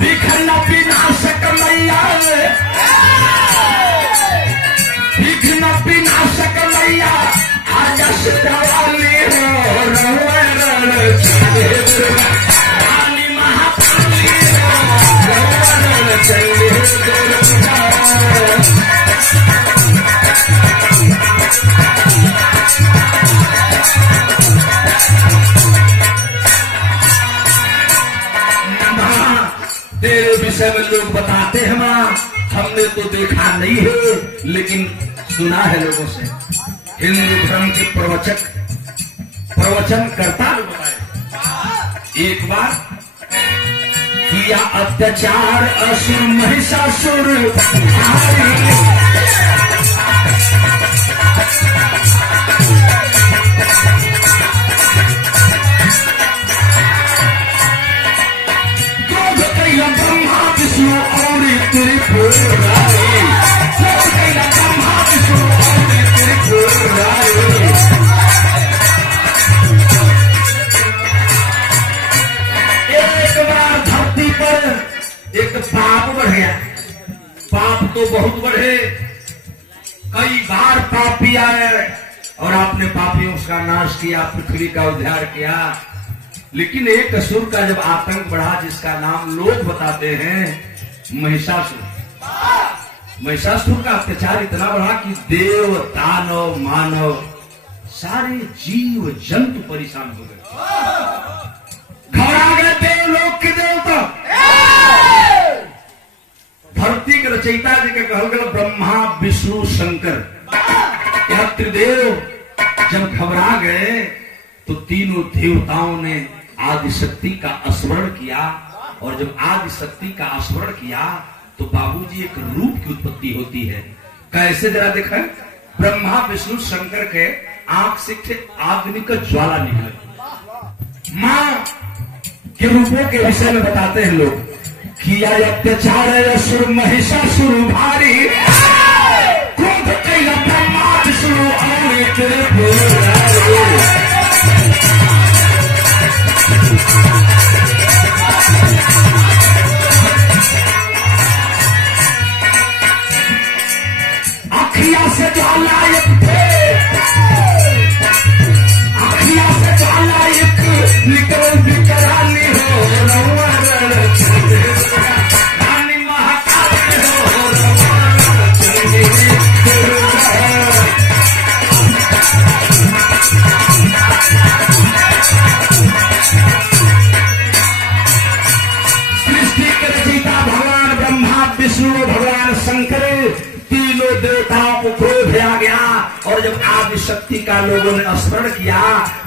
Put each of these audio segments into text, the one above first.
विघ्न विनाशक मैया विघ्न विनाशक मैया आज सिद्धवाली हो रानी महाकाली तेरे विषय में लोग बताते हैं मां, हमने तो देखा नहीं है लेकिन सुना है लोगों से। हिंदू धर्म के प्रवचन करता बताए एक बार किया अत्याचार असुर महिषासुर ब्रह्मा विष्णु और त्रिपुरारी ब्रह्मा विष्णु और त्रिपुरारी। एक बार धरती पर एक पाप बढ़ गया। पाप तो बहुत बढ़े, कई बार पापी आए और आपने पापियों का नाश किया, पृथ्वी का उद्धार किया। लेकिन एक असुर का जब आतंक बढ़ा जिसका नाम लोग बताते हैं महिषासुर। महिषासुर का अत्याचार इतना बढ़ा कि देव दानव मानव सारे जीव जंतु परेशान हो गए। घबरा गए देवलोक के देवता। धरती के रचयिता जी के कहल गए ब्रह्मा विष्णु शंकर। यह त्रिदेव जब घबरा गए तो तीनों देवताओं ने आदिशक्ति का स्मरण किया। और जब आदिशक्ति का स्मरण किया तो बाबूजी एक रूप की उत्पत्ति होती है। कैसे जरा देखें, ब्रह्मा विष्णु शंकर के आंख से अग्नि का ज्वाला निकले। मां के रूपों के विषय में बताते हैं लोग, किया अत्याचार असुर महिषासुर भारी क्रोध कैला ब्रह्मा विष्णु और त्रिपुरारी। अखिया से ज्वाला एक निकल विकराली हो रानी महाकाली हो सृष्टि के रचयिता भगवान ब्रह्मा विष्णु भगवान शंकर तीनों देवताओं को क्रोध आ गया। और जब आदिशक्ति का लोगों ने स्मरण किया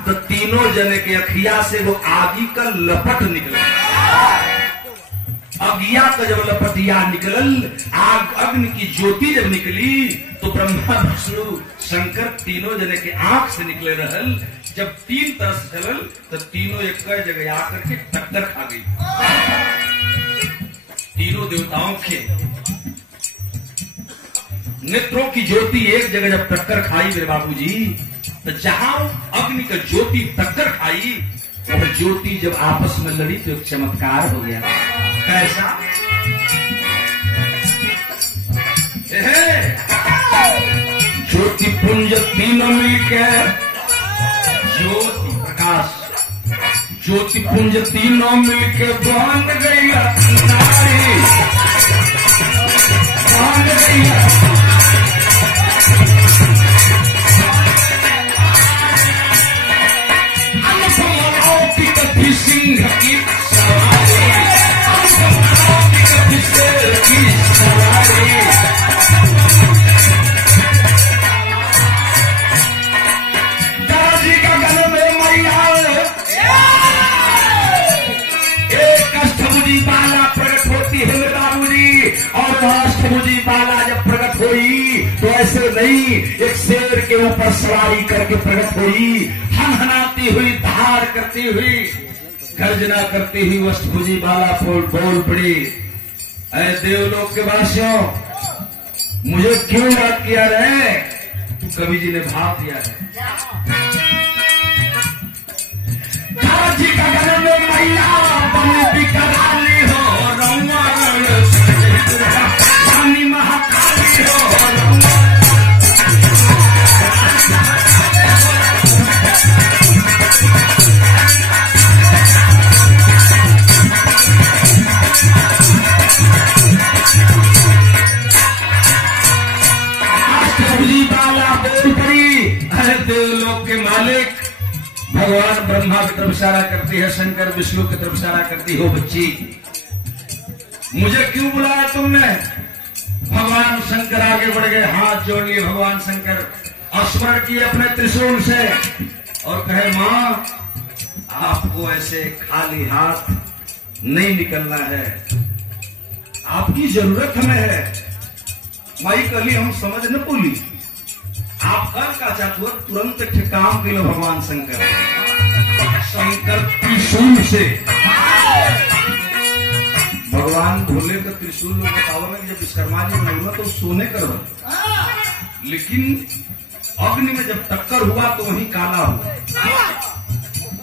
तो तीनों जने के अखिया से वो आदि का लपट निकला। अगिया का जब लपटिया निकलल, आग अग्नि की ज्योति जब निकली तो ब्रह्मा विष्णु शंकर तीनों जने के आंख से निकले रहल। जब तीन तरह से चलल तो तीनों एक जगह आकर के टक्कर खा गई। तीनों देवताओं के नेत्रों की ज्योति एक जगह जब टक्कर खाई मेरे बाबूजी, तो जहां अग्नि का ज्योति टक्कर खाई और ज्योति जब आपस में लड़ी तो एक चमत्कार हो गया। कैसा? ज्योति पुंज तीनों मिलके ज्योति प्रकाश ज्योति पुंज तीनों मिलके बांध गई नारी बांध गई। सिंह की सवारी की सवारी दादाजी का गले में मैया एक अष्टभुजी बाला प्रकट होती है बाबूजी। और अष्टभुजी बाला जब प्रकट हुई तो ऐसे नहीं, एक शेर के ऊपर सवारी करके प्रकट हुई, हनहनाती हुई धार करती हुई गर्जना करती हुई अष्टभुजी बाला बोल पड़ी, ऐ देवलोक के वासियों मुझे क्यों याद किया रहे? तो कवि जी ने भाव दिया है। दादाजी का गले में मैया बनी बिकराली हो भगवान ब्रह्मा की तरफ इशारा करती है, शंकर विष्णु की तरफ इशारा करती हो, बच्ची मुझे क्यों बुलाया तुमने? भगवान शंकर आगे बढ़ गए, हाथ जोड़ लिए भगवान शंकर, स्मरण किए अपने त्रिशूल से और कहे, मां आपको ऐसे खाली हाथ नहीं निकलना है, आपकी जरूरत हमें है। माई कली हम समझ न बोली, आप कर का चाहते हो तुरंत काम के लो। भगवान शंकर त्रिशूल से, भगवान भोले का त्रिशूल लोग बताओ ना, जब विश्वकर्मा जी बनूंगा तो सोने कर बन, लेकिन अग्नि में जब टक्कर हुआ तो वहीं काला हुआ।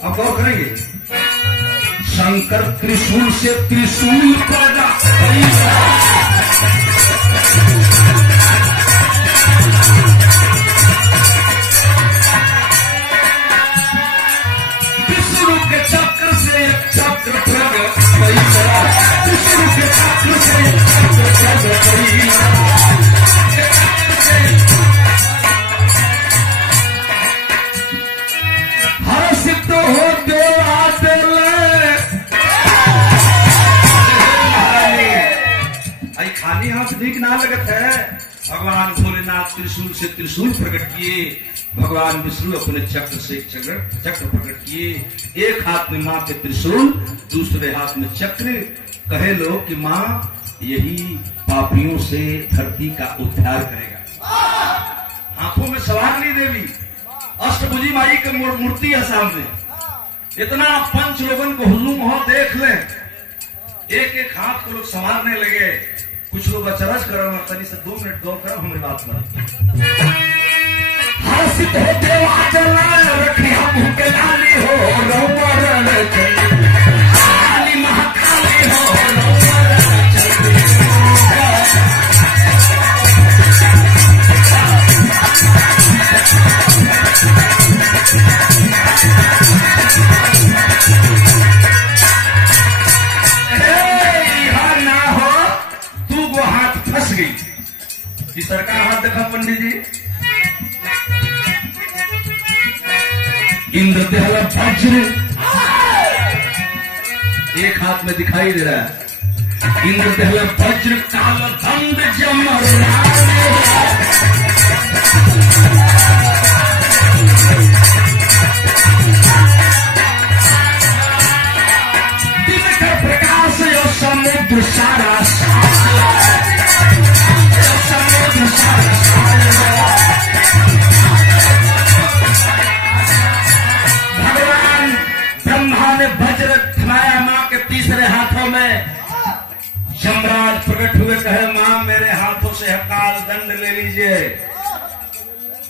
अब गौर करेंगे, शंकर त्रिशूल से त्रिशूल पैदा, विष्णु के चक्र से एक चक्र प्रकट, विष्णु के चक्र से एक चक्र प्रकट, हर सिद्ध हो देवा खाली हाथ ठीक ना लगत है। भगवान भोलेनाथ त्रिशूल से त्रिशूल प्रकट किए, भगवान विष्णु अपने चक्र से एक चक्र प्रकट किए। एक हाथ में मां के त्रिशूल, दूसरे हाथ में चक्र। कहे लोग कि मां यही पापियों से धरती का उद्धार करेगा। हाथों में सवार ली देवी, अष्टभुजी माई की मूर्ति है सामने। इतना पंच लोगन को हुजूम हो, देख ले, एक एक हाथ को लोग संवारने लगे। कुछ लोग अचरज करो, तनी से 2 मिनट गौर करो हमारी बात पर। हर्षित हो देवा चला रखी हम के लाली हो, काली महाकाली हो, सरकार हाथ देखा पंडित जी, इंद्र देहला वज्र एक हाथ में दिखाई दे रहा है। इंद्र देहला वज्र काल दंड जमर, दिनकर प्रकाश यो समुद्र सारा, भगवान ब्रह्मा ने वज्र थमाया मां के तीसरे हाथों में। यमराज प्रकट हुए, कहे मां मेरे हाथों से काल दंड ले लीजिए,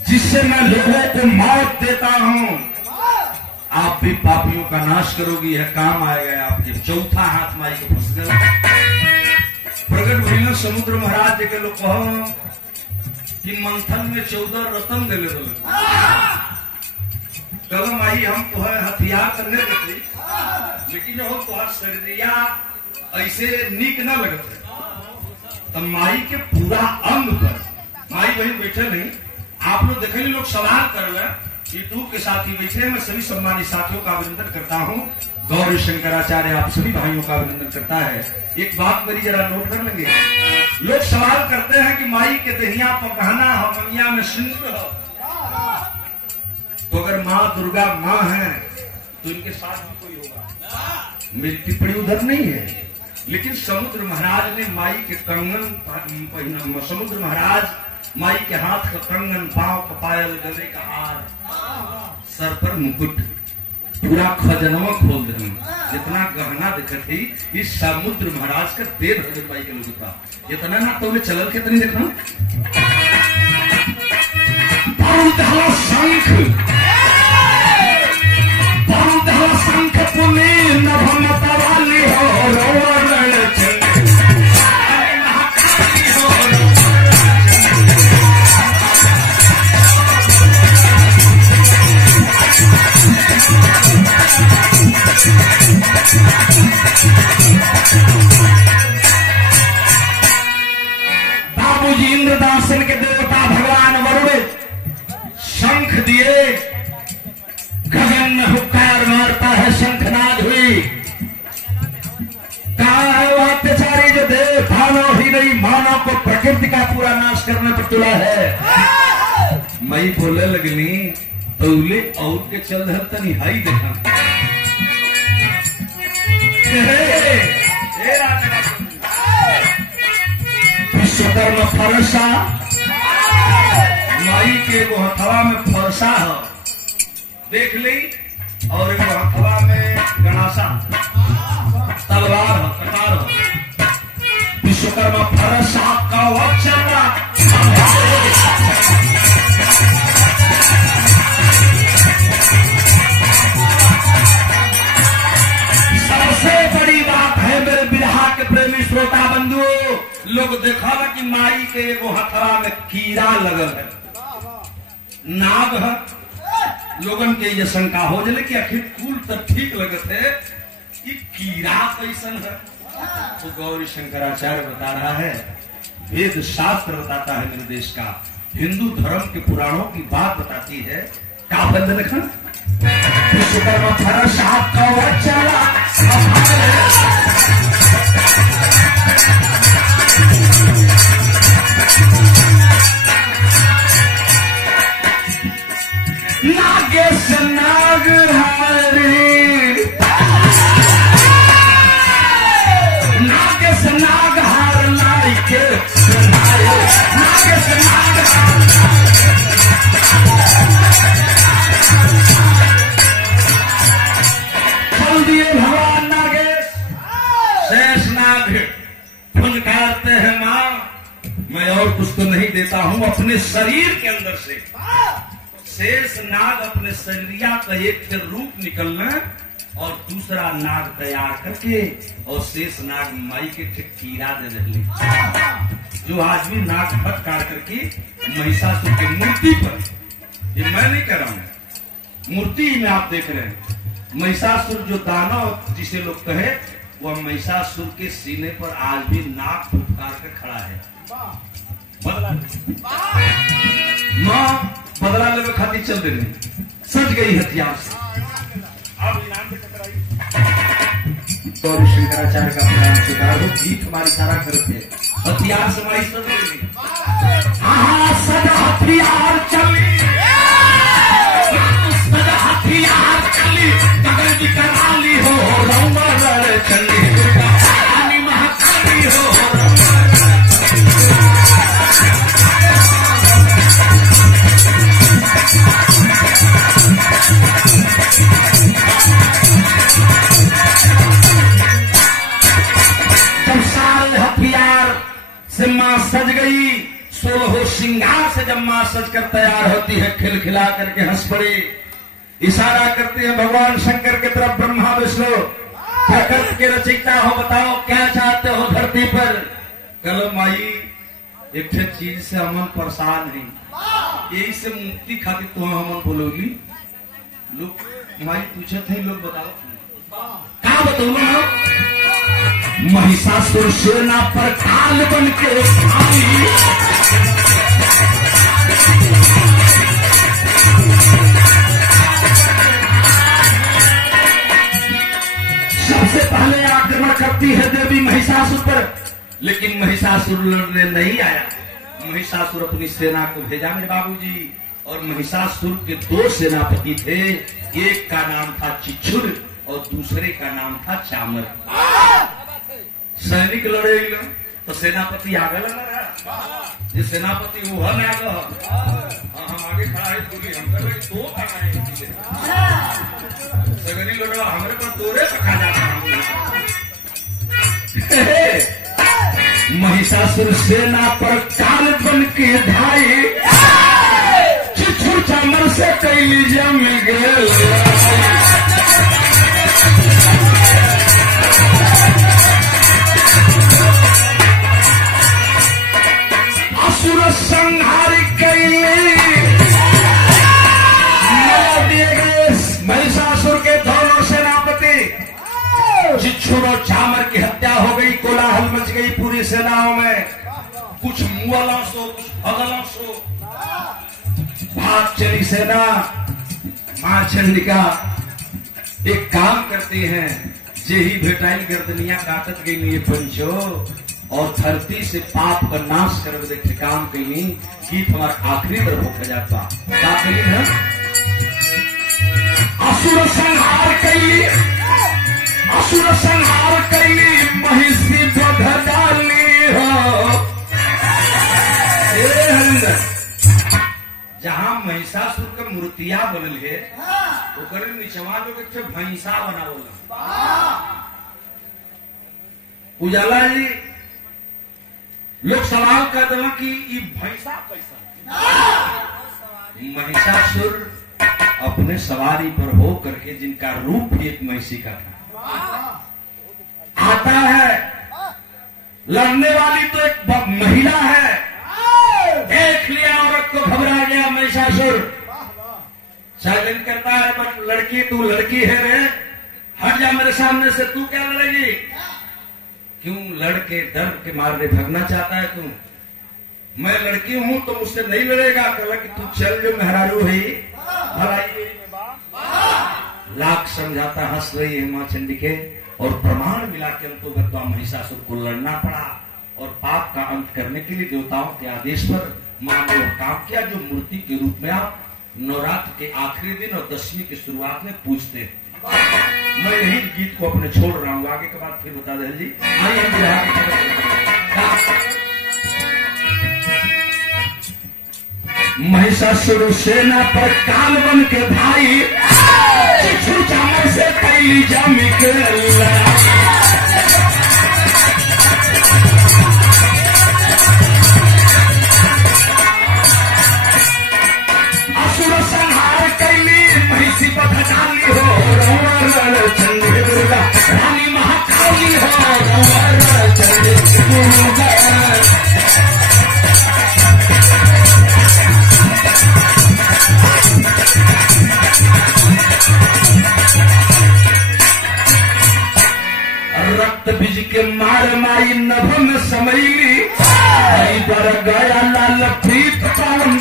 जिससे मैं लोगों को मौत देता हूं। आप भी पापियों का नाश करोगी, यह काम आएगा आपके। चौथा हाथ माई को फंस गया। प्रकट हुई समुद्र महाराज के लोग कहो कि मंथन में 14 रतन दे ले बोले, कल माई हम तो है हथियार करने देते, लेकिन जो तुहार शरीरिया ऐसे नीक न लगते, तब माई के पूरा अंग पर माई बहन बैठे नहीं। आप लोग देखे लोग सवाल कर ले, यूट्यूब के साथी बैठे, मैं सभी सम्मानित साथियों का अभिनंदन करता हूं। गौरी शंकराचार्य आप सभी भाइयों का अभिनंदन करता है। एक बात मेरी जरा नोट कर लेंगे, लोग सवाल करते हैं कि माई के दहिया पर गहना हो, कमिया में सिंदूर हो, तो अगर माँ दुर्गा माँ है तो इनके साथ भी कोई होगा। मेरी टिप्पणी उधर नहीं है, लेकिन समुद्र महाराज ने माई के कंगन, समुद्र महाराज माई के हाथ का कंगन, पांव का पायल, गले का हार, सर पर मुकुट, पूरा खजनवा खोल दे, जितना गहना दिखत थी इस समुद्र महाराज का देर हो पाई के लोग का। इतना ना तो चलल कितनी देखना शंख पुनी नभमतवाली हो, बाबूजी इंद्रदासन के देवता भगवान वरुण शंख दिए, कहा है वो अत्याचारी जो देव दानव ही नहीं मानव को प्रकृति का पूरा नाश करने पर तुला है। मई बोले लगनी तौले और के चल धर तनी हाई देखा विश्वकर्मा फरसा माई के वो हथवा में फरसा हो देख ली और वो हथवा में गणासा तलवार हो कटार हो। विश्वकर्मा फरसा का वक्षरा सबसे बड़ी बात है मेरे बिरहा के प्रेमी श्रोता बंधुओं, लोग देखा ना कि माई के एगो हथवा में कीड़ा लगल है, नाग है। लोगन के ये शंका हो जाए कि आखिर फूल तो ठीक लगत है कि कीड़ा कैसन है। तो गौरी शंकराचार्य बता रहा है, वेद शास्त्र बताता है मेरे देश का, हिंदू धर्म के पुराणों की बात बताती है। क्या बंद लिखा विश्वकर्मा फरसा का वक्षरा नागेश नाग हारी नागेश नाग हार नाई के नागेश नाग हार चल दिए भगवान नागेश। शेष नाग फुनकारते हैं मां मैं और कुछ तो नहीं देता हूं अपने शरीर के अंदर से। शेष नाग अपने शरीरिया का एक फिर रूप निकलना और दूसरा नाग तैयार करके और शेष नाग माई के कीड़ा दे रहे। जो आदमी नाग भट काट करके महिषासुर की मूर्ति पर, ये मैं नहीं कर रहा हूं, मूर्ति में आप देख रहे हैं महिषासुर जो दानव जिसे लोग कहे वह महिषासुर के सीने पर आज भी नाग फुटकार कर खड़ा है। माँ बदला लेवे खातिर चल देने सज गई हथियार से। अब इनाम पे टकराई तो शंकराचार्य का प्राण सुधार हो गीत हमारी सारा करते हथियार से हमारी सज गई। सजा हथियार चली सजा हथियार चली कगर की कराली हो रंगर चली महाकाली हो। जब सारे हथियार से मां सज गई, 16 श्रृंगार से जब मां सज कर तैयार होती है, खिलखिला करके हंस पड़ी, इशारा करते हैं भगवान शंकर की तरफ ब्रह्मा विष्णु प्रकृति के रचयिता हो, बताओ क्या चाहते हो धरती पर। कल माई एक चीज से अमन परेशान है, यही से मुक्ति खातिर तो हमन बोलोगी। लोग माई पूछे थे, लोग बताओ क्या बताओ। महिषासुर सेना पर काल बन के आई, सबसे पहले आक्रमण करती है देवी महिषासुर पर, लेकिन महिषासुर लड़ने नहीं आया। महिषासुर अपनी सेना को भेजा मेरे बाबूजी, और महिषासुर के 2 सेनापति थे, एक का नाम था चिच्छुर और दूसरे का नाम था चामर। सैनिक लड़े तो सेनापति आगे लगा रहा, ये सेनापति वो हम आगे हम आगे खड़ा है, बोली हम कर रहे 2 सगरी लड़ा हमारे पर तोरे रखा जाता। महिषासुर सेना पर काल बन के धाई, चिच्छुर चामर से कई जम गए। असुर संहार कई महिषासुर के दोनों सेनापति चिच्छुर और चामर की हत्या हो गई, कोलाहल मच गई पूरी सेनाओं में। कुछ मुअला सो कुछ भगला सो भाग चली सेना। मां चंडिका एक काम करती हैं, जे ही भेटाई गर्दनिया काटत गई ये पंचो और धरती से पाप का नाश कर देखे काम कहीं गीत हमारा आखिरी तरफ होकर जाता क्या कही है असुर संहार कई असुर संहार कई महिषी ध्वज डाली हो जहां महिषासुर का मूर्तिया बनल है ओकर निचवा लोग एक भैंसा बनावल उजाला जी लोग सवाल कर देवा कि ये भैंसा कैसा महिषासुर अपने सवारी पर हो करके जिनका रूप भी एक महिषी का था आता है लड़ने वाली तो एक महिला है देख लिया औरत को घबरा गया महिषासुर साइलेंट करता है बट लड़की तू लड़की है रे हट जा मेरे सामने से तू क्या लड़ेगी क्यों लड़के डर के मारने भागना चाहता है तू मैं लड़की हूं तो मुझसे नहीं लड़ेगा कहला कि तू चल जो मेहरारू है भलाई लाख समझाता हंस रही है मां चंडी के और प्रमाण मिला के अंतोगत महिषासुर को लड़ना पड़ा और पाप का अंत करने के लिए देवताओं के आदेश पर मां ने काम किया जो मूर्ति के रूप में आप नवरात्र के आखिरी दिन और 10वीं की शुरुआत में पूजते हैं मैं यही गीत को अपने छोड़ रहा हूं आगे के बाद फिर बता दें जी महिषासुर सेना पर काल बन के भाई चामर से कैली जमी के असुर संहार कैली महिषी बधाली हो चंडी दुर्गा रानी महाकाली हो चंडी दुर्गा रक्त बीज के मार माई नभ में समैली पर गया लाल प्रीत पावन